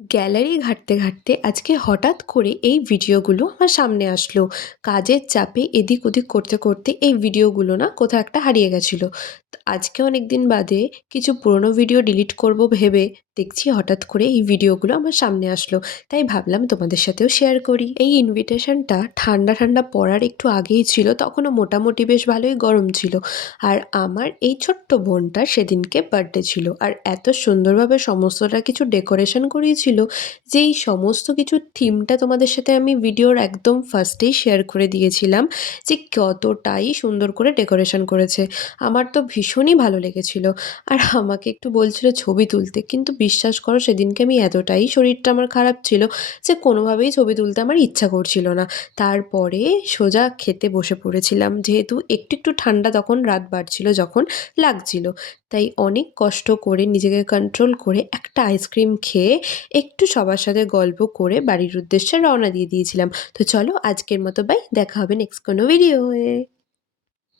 Gallery ঘাঁটতে ঘাঁটতে আজকে হঠাৎ করে এই ভিডিওগুলো আমার সামনে আসলো। কাজের চাপে এদিক ওদিক করতে করতে এই ভিডিওগুলো না কোথাও একটা হারিয়ে গেছিলো। আজকে অনেক দিন বাদে কিছু পুরনো ভিডিও ডিলিট করব ভেবে দেখছি হঠাৎ করে এই ভিডিওগুলো আমার সামনে আসলো। তাই ভাবলাম তোমাদের সাথেও শেয়ার করি। এই ইনভিটেশনটা ঠান্ডা ঠান্ডা পড়ার একটু আগেই ছিল, তখনও মোটামুটি বেশ ভালোই গরম ছিল। আর আমার এই ছোট্ট বোনটার সেদিনকে বার্থডে ছিল, আর এত সুন্দরভাবে সমস্তটা কিছু ডেকোরেশন করিয়েছিল যে এই সমস্ত কিছুর থিমটা তোমাদের সাথে আমি ভিডিওর একদম ফার্স্টেই শেয়ার করে দিয়েছিলাম যে কতটাই সুন্দর করে ডেকোরেশন করেছে। আমার তো ভীষণই ভালো লেগেছিল। আর আমাকে একটু বলছিল ছবি তুলতে, কিন্তু বিশ্বাস করো সেদিনকে আমি এতটাই শরীরটা আমার খারাপ ছিল যে কোনোভাবেই ছবি তুলতে আমার ইচ্ছা করছিল না। তারপরে সোজা খেতে বসে পড়েছিলাম, যেহেতু একটু একটু ঠান্ডা তখন রাত বাড়ছিল যখন লাগছিল। তাই অনেক কষ্ট করে নিজেকে কন্ট্রোল করে একটা আইসক্রিম খেয়ে একটু সবার সাথে গল্প করে বাড়ির উদ্দেশ্যে রওনা দিয়ে দিয়েছিলাম। তো চলো আজকের মতো বাই, দেখা হবে নেক্সট কোনো ভিডিওয়ে।